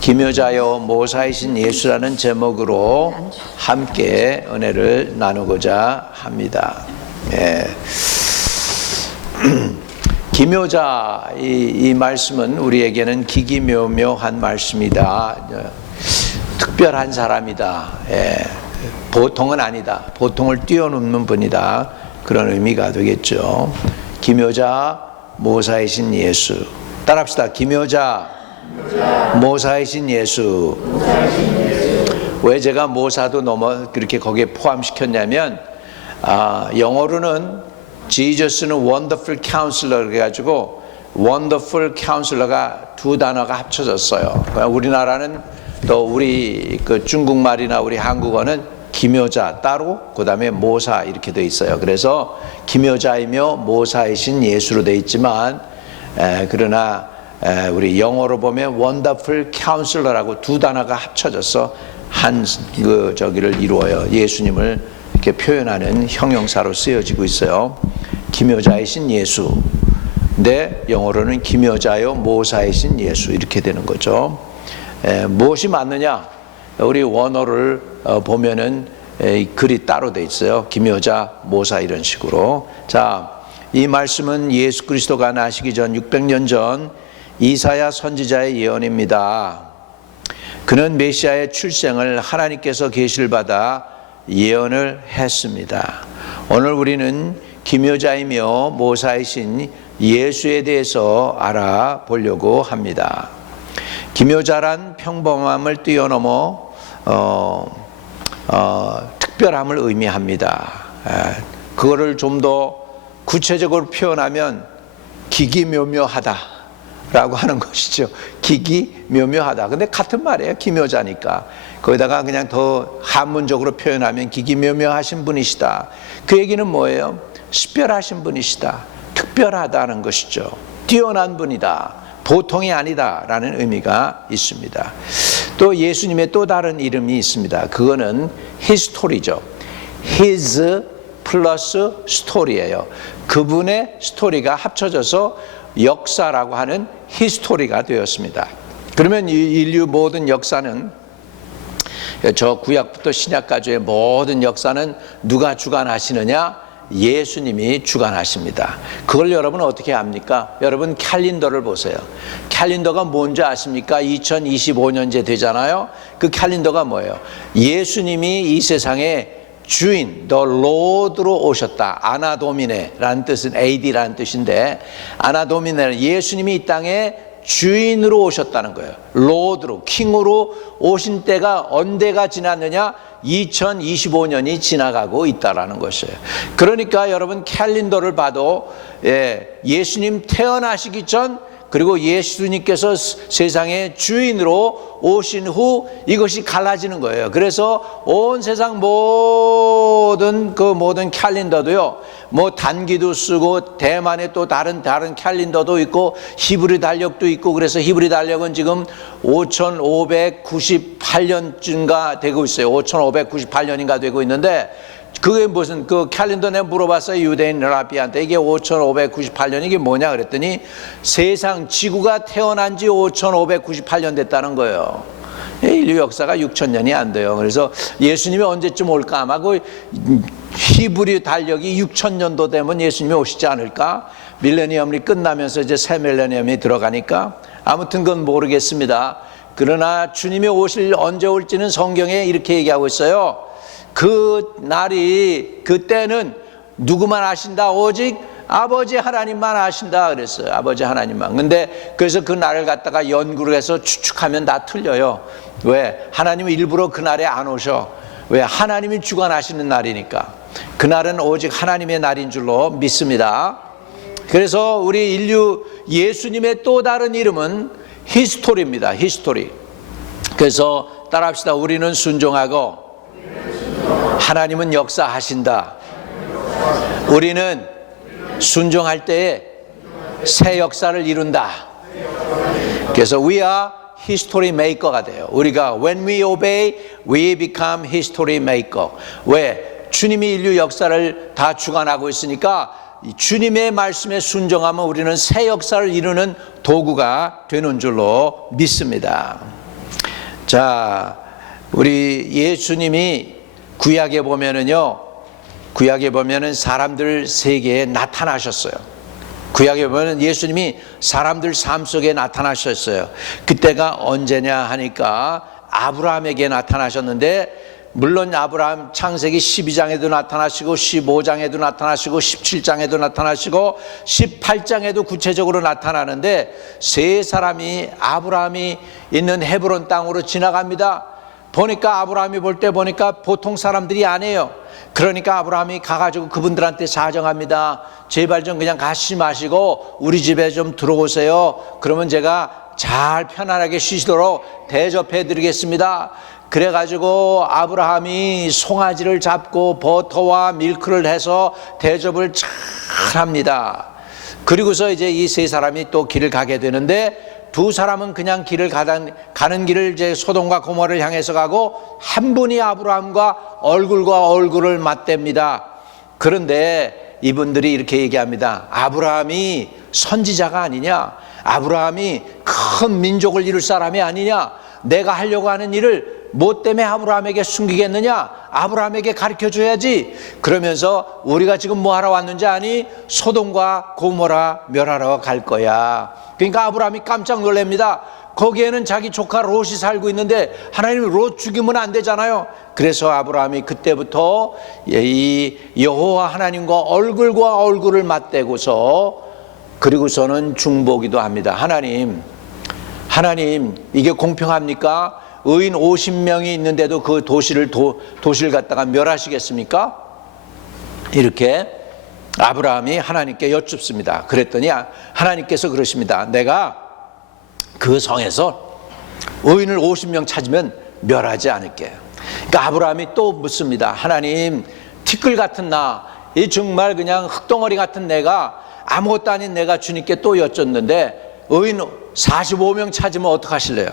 기묘자여 모사이신 예수라는 제목으로 함께 은혜를 나누고자 합니다. 기묘자 이 말씀은 우리에게는 기기묘묘한 말씀이다. 특별한 사람이다. 보통은 아니다. 보통을 뛰어넘는 분이다. 그런 의미가 되겠죠. 기묘자 모사이신 예수. 따라합시다. 기묘자 모사이신 예수. 왜 제가 모사도 그렇게 거기에 포함시켰냐면 영어로는 지저스는 Wonderful Counselor 해가지고 Wonderful Counselor가 두 단어가 합쳐졌어요. 우리나라는 또 우리 그 중국말이나 우리 한국어는 기묘자 따로 그 다음에 모사 이렇게 돼 있어요. 그래서 기묘자이며 모사이신 예수로 돼 있지만 그러나 우리 영어로 보면 Wonderful Counselor라고 두 단어가 합쳐져서 저기를 이루어요. 예수님을 이렇게 표현하는 형용사로 쓰여지고 있어요. 기묘자이신 예수. 근데 영어로는 기묘자요 모사이신 예수 이렇게 되는 거죠. 무엇이 맞느냐? 우리 원어를 보면은 글이 따로 돼 있어요. 기묘자, 모사 이런 식으로. 자, 이 말씀은 예수 그리스도가 나시기 전 600년 전 이사야 선지자의 예언입니다. 그는 메시아의 출생을 하나님께서 계시를 받아 예언을 했습니다. 오늘 우리는 기묘자이며 모사이신 예수에 대해서 알아보려고 합니다. 기묘자란 평범함을 뛰어넘어 특별함을 의미합니다. 그거를 좀 더 구체적으로 표현하면 기기묘묘하다 라고 하는 것이죠. 기기묘묘하다. 근데 같은 말이에요. 기묘자니까. 거기다가 그냥 더 한문적으로 표현하면 기기묘묘하신 분이시다. 그 얘기는 뭐예요? 특별하신 분이시다. 특별하다는 것이죠. 뛰어난 분이다. 보통이 아니다 라는 의미가 있습니다. 또 예수님의 또 다른 이름이 있습니다. 그거는 히스토리죠. His 플러스 스토리예요. 그분의 스토리가 합쳐져서 역사라고 하는 히스토리가 되었습니다. 그러면 인류 모든 역사는 저 구약부터 신약까지의 모든 역사는 누가 주관하시느냐? 예수님이 주관하십니다. 그걸 여러분 어떻게 압니까? 여러분 캘린더를 보세요. 캘린더가 뭔지 아십니까? 2025년째 되잖아요. 그 캘린더가 뭐예요? 예수님이 이 세상에 주인, the Lord로 오셨다. 아나도미네라는 뜻은 AD라는 뜻인데 아나도미네는 예수님이 이 땅에 주인으로 오셨다는 거예요. Lord로, 킹으로 오신 때가 언제가 지났느냐? 2025년이 지나가고 있다라는 것이에요. 그러니까 여러분 캘린더를 봐도 예수님 태어나시기 전 그리고 예수님께서 세상의 주인으로 오신 후 이것이 갈라지는 거예요. 그래서 온 세상 모든 캘린더도요, 뭐 단기도 쓰고 대만에 또 다른 캘린더도 있고 히브리 달력도 있고 그래서 히브리 달력은 지금 5598년쯤가 되고 있어요. 5598년인가 되고 있는데 그게 무슨 그 캘린더 내가 물어봤어요. 유대인 라비한테 이게 5598년 이게 뭐냐 그랬더니 세상 지구가 태어난 지 5598년 됐다는 거예요. 인류 역사가 6000년이 안 돼요. 그래서 예수님이 언제쯤 올까? 아마 그 히브리 달력이 6000년도 되면 예수님이 오시지 않을까? 밀레니엄이 끝나면서 이제 새 밀레니엄이 들어가니까 아무튼 그건 모르겠습니다. 그러나 주님이 언제 올지는 성경에 이렇게 얘기하고 있어요. 그 날이 그때는 누구만 아신다? 오직 아버지 하나님만 아신다 그랬어요. 아버지 하나님만. 근데 그래서 그 날을 갖다가 연구를 해서 추측하면 다 틀려요. 왜? 하나님은 일부러 그 날에 안 오셔. 왜? 하나님이 주관하시는 날이니까. 그날은 오직 하나님의 날인 줄로 믿습니다. 그래서 우리 인류 예수님의 또 다른 이름은 히스토리입니다. 히스토리. 그래서 따라합시다. 우리는 순종하고 하나님은 역사하신다. 우리는 순종할 때에 새 역사를 이룬다. 그래서 we are history maker가 돼요. 우리가 when we obey, we become history maker. 왜? 주님이 인류 역사를 다 주관하고 있으니까 주님의 말씀에 순종하면 우리는 새 역사를 이루는 도구가 되는 줄로 믿습니다. 자, 우리 예수님이 구약에 보면은요, 구약에 보면은 사람들 세계에 나타나셨어요. 구약에 보면 예수님이 사람들 삶 속에 나타나셨어요. 그때가 언제냐 하니까 아브라함에게 나타나셨는데, 물론 아브라함 창세기 12장에도 나타나시고 15장에도 나타나시고 17장에도 나타나시고 18장에도 구체적으로 나타나는데, 세 사람이 아브라함이 있는 헤브론 땅으로 지나갑니다. 보니까 아브라함이 볼 때 보니까 보통 사람들이 아니에요. 그러니까 아브라함이 가가지고 그분들한테 사정합니다. 제발 좀 그냥 가시지 마시고 우리 집에 좀 들어오세요. 그러면 제가 잘 편안하게 쉬시도록 대접해 드리겠습니다. 그래가지고 아브라함이 송아지를 잡고 버터와 밀크를 해서 대접을 잘 합니다. 그리고서 이제 이 세 사람이 또 길을 가게 되는데, 두 사람은 그냥 길을 가는 길을 이제 소돔과 고모라를 향해서 가고, 한 분이 아브라함과 얼굴과 얼굴을 맞댑니다. 그런데 이분들이 이렇게 얘기합니다. 아브라함이 선지자가 아니냐? 아브라함이 큰 민족을 이룰 사람이 아니냐? 내가 하려고 하는 일을 뭐 때문에 아브라함에게 숨기겠느냐? 아브라함에게 가르쳐줘야지. 그러면서 우리가 지금 뭐 하러 왔는지 아니? 소돔과 고모라 멸하러 갈 거야. 그러니까 아브라함이 깜짝 놀랍니다. 거기에는 자기 조카 롯이 살고 있는데 하나님이 롯 죽이면 안 되잖아요. 그래서 아브라함이 그때부터 이 여호와 하나님과 얼굴과 얼굴을 맞대고서, 그리고서는 중보기도 합니다. 하나님 이게 공평합니까? 의인 50명이 있는데도 그 도시를 갖다가 멸하시겠습니까? 이렇게 아브라함이 하나님께 여쭙습니다. 그랬더니 하나님께서 그러십니다. 내가 그 성에서 의인을 50명 찾으면 멸하지 않을게. 그러니까 아브라함이 또 묻습니다. 하나님, 티끌 같은 이 정말 그냥 흙덩어리 같은 내가, 아무것도 아닌 내가 주님께 또 여쭙는데 의인 45명 찾으면 어떡하실래요?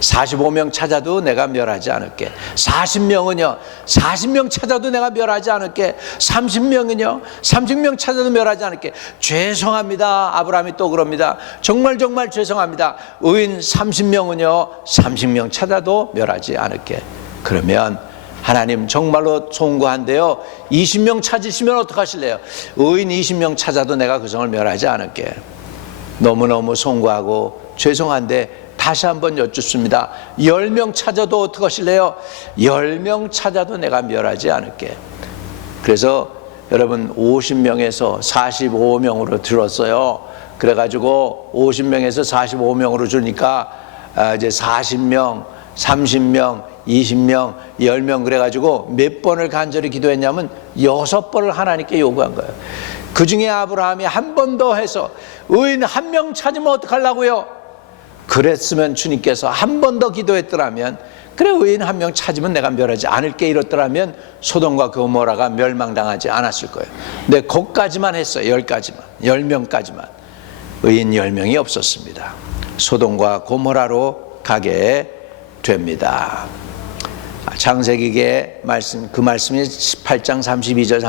45명 찾아도 내가 멸하지 않을게. 40명은요? 40명 찾아도 내가 멸하지 않을게. 30명은요? 30명 찾아도 멸하지 않을게. 죄송합니다. 아브라함이 또 그럽니다. 정말 죄송합니다. 의인 30명은요? 30명 찾아도 멸하지 않을게. 그러면 하나님 정말로 송구한데요, 20명 찾으시면 어떡하실래요? 의인 20명 찾아도 내가 그 성을 멸하지 않을게. 너무너무 송구하고 죄송한데 다시 한번 여쭙습니다. 10명 찾아도 어떡하실래요? 10명 찾아도 내가 멸하지 않을게. 그래서 여러분 50명에서 45명으로 들었어요. 그래가지고 50명에서 45명으로 주니까 이제 40명, 30명, 20명, 10명 그래가지고 몇 번을 간절히 기도했냐면 6번을 하나님께 요구한 거예요. 그 중에 아브라함이 한 번 더 해서 의인 1명 찾으면 어떡하려고요? 그랬으면 주님께서 한 번 더 기도했더라면, 그래 의인 1명 찾으면 내가 멸하지 않을게 이렇더라면 소돔과 고모라가 멸망당하지 않았을 거예요. 근데 거기까지만 했어요. 10명까지만. 의인 10명이 없었습니다. 소돔과 고모라로 가게 됩니다. 창세기의 말씀, 그 말씀이 18장 32절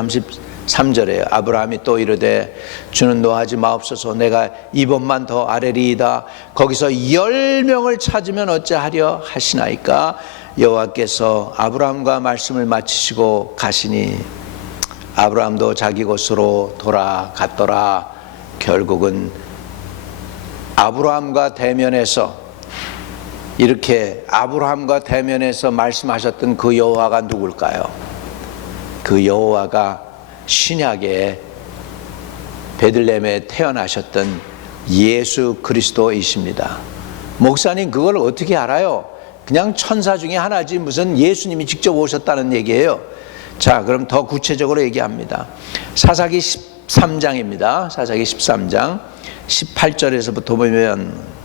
33절이에요. 아브라함이 또 이르되 주는 노하지 마옵소서. 내가 이번만 더 아뢰리이다. 거기서 10명을 찾으면 어찌하려 하시나이까. 여호와께서 아브라함과 말씀을 마치시고 가시니 아브라함도 자기 곳으로 돌아갔더라. 결국은 아브라함과 대면해서, 이렇게 아브라함과 대면해서 말씀하셨던 그 여호와가 누굴까요? 그 여호와가 신약에 베들레헴에 태어나셨던 예수 그리스도이십니다. 목사님 그걸 어떻게 알아요? 그냥 천사 중에 하나지 무슨 예수님이 직접 오셨다는 얘기예요. 자, 그럼 더 구체적으로 얘기합니다. 사사기 13장입니다. 사사기 13장 18절에서부터 보면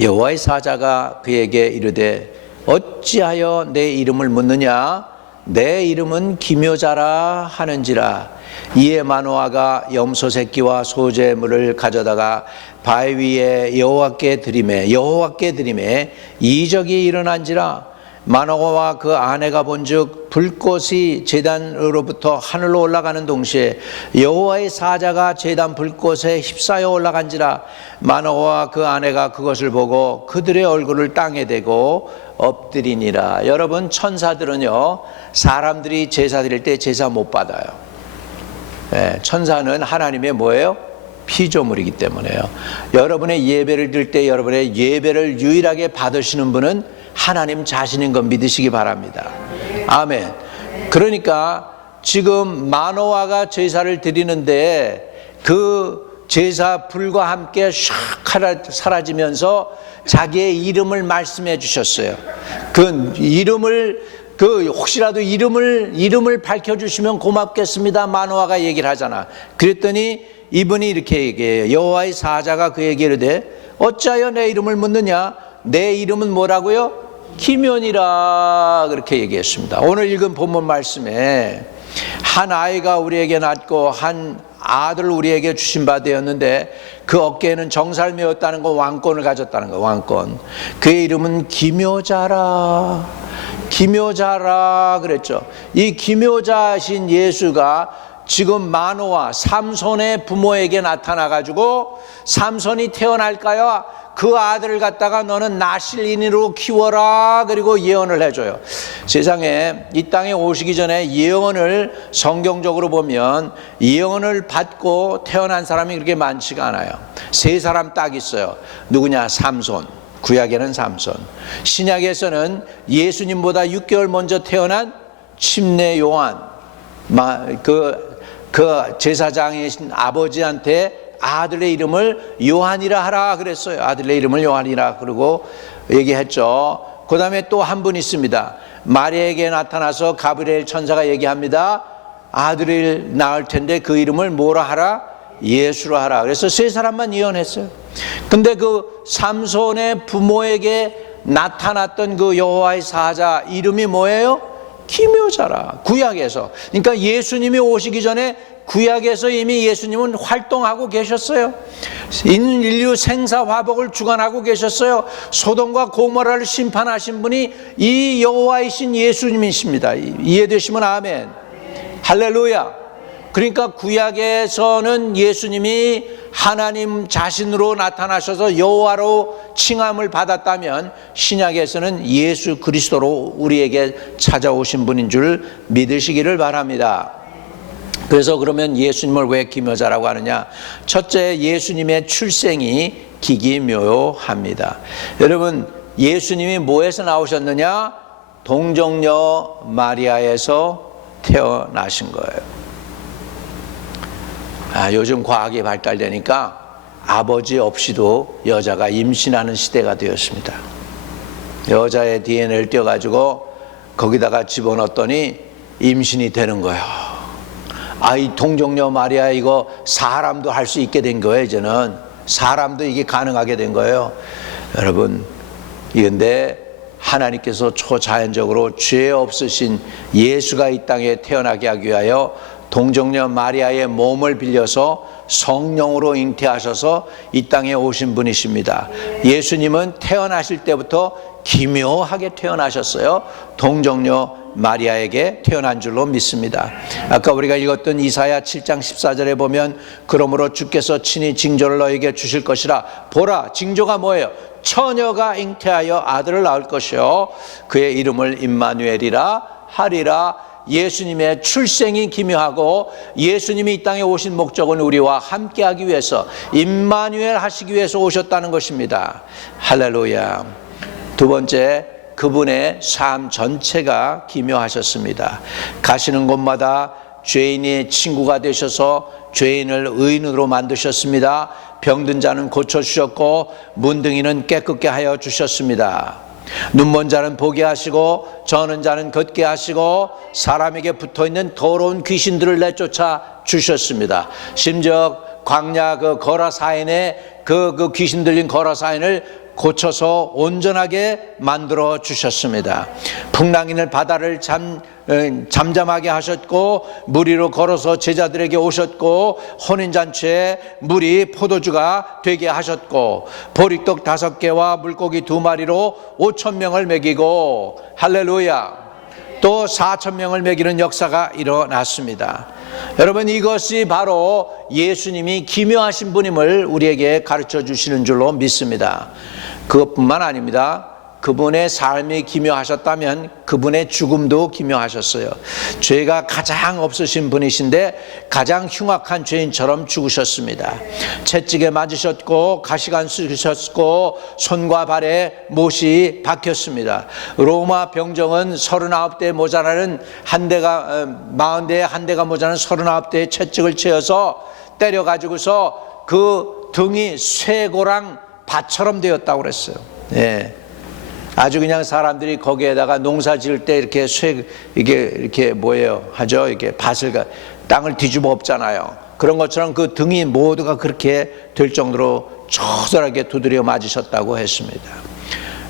여호와의 사자가 그에게 이르되 어찌하여 내 이름을 묻느냐? 내 이름은 기묘자라 하는지라. 이에 마노아가 염소 새끼와 소재물을 가져다가 바위 위에 여호와께 드리매 이적이 일어난지라. 마노아와 그 아내가 본즉 불꽃이 제단으로부터 하늘로 올라가는 동시에 여호와의 사자가 제단 불꽃에 휩싸여 올라간지라. 마노아와 그 아내가 그것을 보고 그들의 얼굴을 땅에 대고 엎드리니라. 여러분, 천사들은요, 사람들이 제사 드릴 때 제사 못 받아요. 천사는 하나님의 뭐예요? 피조물이기 때문에요. 여러분의 예배를 드릴 때 여러분의 예배를 유일하게 받으시는 분은 하나님 자신인 것 믿으시기 바랍니다. 아멘. 그러니까 지금 마노아가 제사를 드리는데 그 제사 불과 함께 샥 사라지면서 자기의 이름을 말씀해 주셨어요. 그 이름을 혹시라도 이름을 밝혀주시면 고맙겠습니다. 마노아가 얘기를 하잖아. 그랬더니 이분이 이렇게 얘기해요. 여호와의 사자가 그에게 이르되 어찌하여 내 이름을 묻느냐? 내 이름은 뭐라고요? 기면이라. 그렇게 얘기했습니다. 오늘 읽은 본문 말씀에 한 아이가 우리에게 낳고 한 아들을 우리에게 주신 바 되었는데 그 어깨에는 정사를 메었다는 거, 왕권을 가졌다는 거, 왕권. 그의 이름은 기묘자라. 기묘자라 그랬죠. 이 기묘자신 예수가 지금 마노아 삼손의 부모에게 나타나가지고 삼손이 태어날까요? 그 아들을 갖다가 너는 나실인으로 키워라. 그리고 예언을 해줘요. 세상에 이 땅에 오시기 전에 예언을 성경적으로 보면 예언을 받고 태어난 사람이 그렇게 많지가 않아요. 세 사람 딱 있어요. 누구냐? 삼손. 구약에는 삼손. 신약에서는 예수님보다 6개월 먼저 태어난 침례 요한. 그 제사장이신 아버지한테 아들의 이름을 요한이라 하라 그랬어요. 아들의 이름을 요한이라 그러고 얘기했죠. 그 다음에 또 한 분 있습니다. 마리아에게 나타나서 가브리엘 천사가 얘기합니다. 아들을 낳을 텐데 그 이름을 뭐라 하라? 예수라 하라. 그래서 세 사람만 예언했어요. 근데 그 삼손의 부모에게 나타났던 그 여호와의 사자 이름이 뭐예요? 기묘자라. 구약에서. 그러니까 예수님이 오시기 전에 구약에서 이미 예수님은 활동하고 계셨어요. 인류 생사 화복을 주관하고 계셨어요. 소돔과 고모라를 심판하신 분이 이 여호와이신 예수님이십니다. 이해되시면 아멘. 할렐루야. 그러니까 구약에서는 예수님이 하나님 자신으로 나타나셔서 여호와로 칭함을 받았다면 신약에서는 예수 그리스도로 우리에게 찾아오신 분인 줄 믿으시기를 바랍니다. 그래서 그러면 예수님을 왜 기묘자라고 하느냐? 첫째, 예수님의 출생이 기기묘합니다. 여러분, 예수님이 뭐에서 나오셨느냐? 동정녀 마리아에서 태어나신 거예요. 요즘 과학이 발달되니까 아버지 없이도 여자가 임신하는 시대가 되었습니다. 여자의 DNA를 떼어가지고 거기다가 집어넣었더니 임신이 되는 거예요. 이 동정녀 마리아 이거 사람도 할 수 있게 된 거예요. 이제는 사람도 이게 가능하게 된 거예요. 여러분, 그런데 하나님께서 초자연적으로 죄 없으신 예수가 이 땅에 태어나게 하기 위하여 동정녀 마리아의 몸을 빌려서 성령으로 잉태하셔서 이 땅에 오신 분이십니다. 예수님은 태어나실 때부터 기묘하게 태어나셨어요. 동정녀 마리아에게 태어난 줄로 믿습니다. 아까 우리가 읽었던 이사야 7장 14절에 보면 그러므로 주께서 친히 징조를 너에게 주실 것이라. 보라, 징조가 뭐예요? 처녀가 잉태하여 아들을 낳을 것이요 그의 이름을 임마누엘이라 하리라. 예수님의 출생이 기묘하고 예수님이 이 땅에 오신 목적은 우리와 함께하기 위해서 임마누엘 하시기 위해서 오셨다는 것입니다. 할렐루야. 두 번째, 그분의 삶 전체가 기묘하셨습니다. 가시는 곳마다 죄인의 친구가 되셔서 죄인을 의인으로 만드셨습니다. 병든 자는 고쳐주셨고 문둥이는 깨끗게 하여 주셨습니다. 눈먼 자는 보게 하시고 저는 자는 걷게 하시고 사람에게 붙어있는 더러운 귀신들을 내쫓아 주셨습니다. 심지어 광야 그 거라사인의 그 귀신 들린 거라사인을 고쳐서 온전하게 만들어 주셨습니다. 풍랑이는 바다를 잠잠하게 하셨고, 물 위로 걸어서 제자들에게 오셨고, 혼인잔치에 물이 포도주가 되게 하셨고, 보리떡 5개와 물고기 2마리로 5,000명을 먹이고, 할렐루야, 또 4,000명을 먹이는 역사가 일어났습니다. 여러분, 이것이 바로 예수님이 기묘하신 분임을 우리에게 가르쳐 주시는 줄로 믿습니다. 그것뿐만 아닙니다. 그분의 삶이 기묘하셨다면 그분의 죽음도 기묘하셨어요. 죄가 가장 없으신 분이신데 가장 흉악한 죄인처럼 죽으셨습니다. 채찍에 맞으셨고, 가시관 쓰셨고, 손과 발에 못이 박혔습니다. 로마 병정은 39대 모자라는 40대에 한 대가 모자라는 39대의 채찍을 채워서 때려가지고서 그 등이 쇠고랑 밭처럼 되었다고 그랬어요. 예. 아주 그냥 사람들이 거기에다가 농사 지을 때 이렇게 이게 뭐예요? 하죠? 이게 밭을, 땅을 뒤집어 엎잖아요. 그런 것처럼 그 등이 모두가 그렇게 될 정도로 처절하게 두드려 맞으셨다고 했습니다.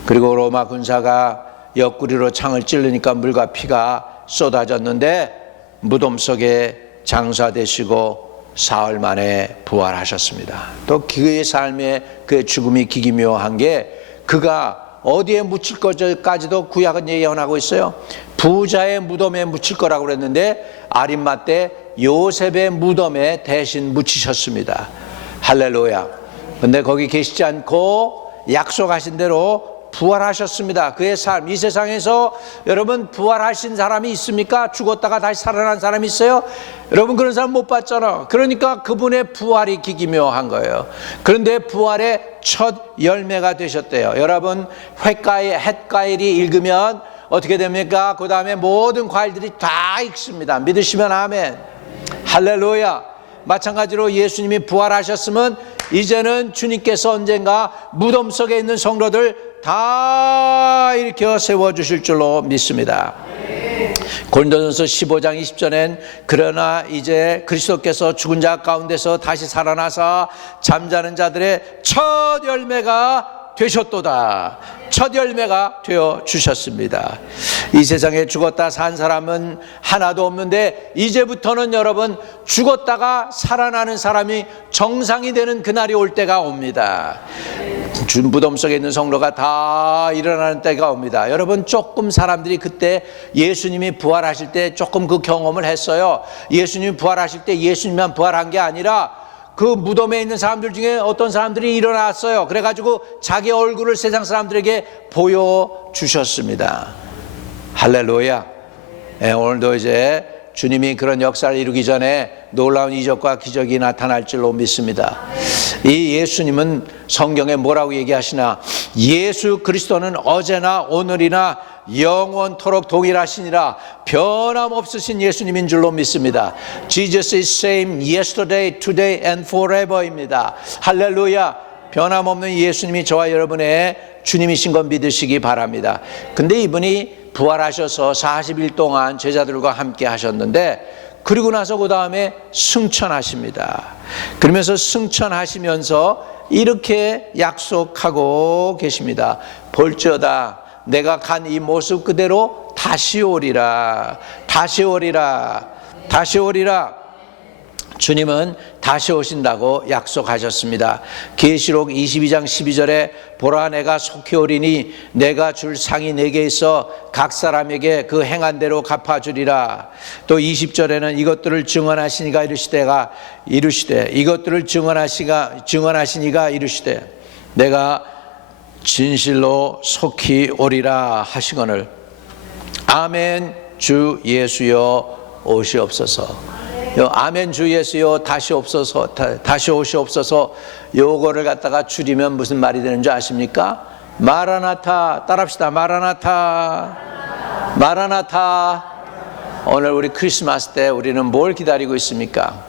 그리고 로마 군사가 옆구리로 창을 찌르니까 물과 피가 쏟아졌는데 무덤 속에 장사되시고 사흘 만에 부활하셨습니다. 또 그의 삶의 그 죽음이 기기묘한 게, 그가 어디에 묻힐 것까지도 구약은 예언하고 있어요. 부자의 무덤에 묻힐 거라고 그랬는데 아림마 때 요셉의 무덤에 대신 묻히셨습니다. 할렐루야. 근데 거기 계시지 않고 약속하신 대로 부활하셨습니다. 그의 삶, 이 세상에서 여러분 부활하신 사람이 있습니까? 죽었다가 다시 살아난 사람이 있어요? 여러분 그런 사람 못 봤잖아. 그러니까 그분의 부활이 기기묘한 거예요. 그런데 부활의 첫 열매가 되셨대요. 여러분 햇과일이 익으면 어떻게 됩니까? 그 다음에 모든 과일들이 다 익습니다. 믿으시면 아멘. 할렐루야. 마찬가지로 예수님이 부활하셨으면 이제는 주님께서 언젠가 무덤 속에 있는 성도들 다 일으켜 세워주실 줄로 믿습니다. 고린도전서 15장 20절엔 그러나 이제 그리스도께서 죽은 자 가운데서 다시 살아나사 잠자는 자들의 첫 열매가 되셨도다. 첫 열매가 되어 주셨습니다. 이 세상에 죽었다 산 사람은 하나도 없는데 이제부터는 여러분 죽었다가 살아나는 사람이 정상이 되는 그날이 올 때가 옵니다. 무덤 속에 있는 성도가 다 일어나는 때가 옵니다. 여러분 조금 사람들이 그때 예수님이 부활하실 때 조금 그 경험을 했어요. 예수님이 부활하실 때 예수님만 부활한 게 아니라 그 무덤에 있는 사람들 중에 어떤 사람들이 일어났어요. 그래가지고 자기 얼굴을 세상 사람들에게 보여주셨습니다. 할렐루야. 네, 오늘도 이제 주님이 그런 역사를 이루기 전에 놀라운 이적과 기적이 나타날 줄로 믿습니다. 이 예수님은 성경에 뭐라고 얘기하시나? 예수 그리스도는 어제나 오늘이나 영원토록 동일하시니라. 변함없으신 예수님인 줄로 믿습니다. Jesus is same yesterday, today and forever입니다. 할렐루야. 변함없는 예수님이 저와 여러분의 주님이신 건 믿으시기 바랍니다. 근데 이분이 부활하셔서 40일 동안 제자들과 함께 하셨는데, 그리고 나서 그 다음에 승천하십니다. 그러면서 승천하시면서 이렇게 약속하고 계십니다. 볼지어다 내가 간 이 모습 그대로 다시 오리라. 다시 오리라. 다시 오리라. 주님은 다시 오신다고 약속하셨습니다. 계시록 22장 12절에 보라 내가 속히 오리니 내가 줄 상이 내게 있어 각 사람에게 그 행한 대로 갚아주리라. 또 20절에는 이것들을 증언하시니가 이르시되 이것들을 증언하시니가 이르시되 내가 진실로 속히 오리라 하시거늘 아멘. 주 예수여 오시옵소서. 아멘. 주 예수여 다시 오시옵소서. 요거를 갖다가 줄이면 무슨 말이 되는 줄 아십니까? 마라나타. 따라합시다. 마라나타. 마라나타. 오늘 우리 크리스마스 때 우리는 뭘 기다리고 있습니까?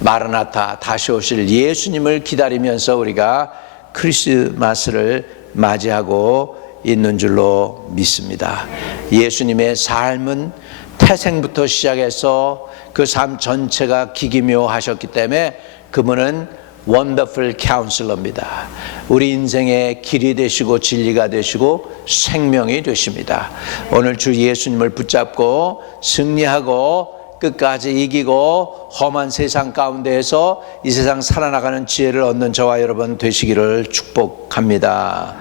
마라나타. 다시 오실 예수님을 기다리면서 우리가 크리스마스를 맞이하고 있는 줄로 믿습니다. 예수님의 삶은 태생부터 시작해서 그 삶 전체가 기기묘하셨기 때문에 그분은 원더풀 카운슬러입니다. 우리 인생의 길이 되시고 진리가 되시고 생명이 되십니다. 오늘 주 예수님을 붙잡고 승리하고 끝까지 이기고 험한 세상 가운데에서 이 세상 살아나가는 지혜를 얻는 저와 여러분 되시기를 축복합니다.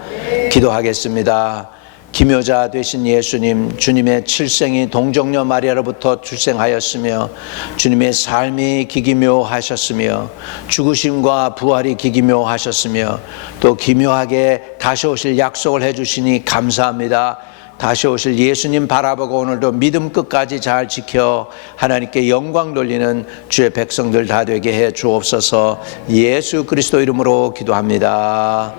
기도하겠습니다. 기묘자 되신 예수님, 주님의 칠생이 동정녀 마리아로부터 출생하였으며 주님의 삶이 기기묘하셨으며 죽으심과 부활이 기기묘하셨으며 또 기묘하게 다시 오실 약속을 해주시니 감사합니다. 다시 오실 예수님 바라보고 오늘도 믿음 끝까지 잘 지켜 하나님께 영광 돌리는 주의 백성들 다 되게 해 주옵소서. 예수 그리스도 이름으로 기도합니다.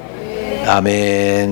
아멘.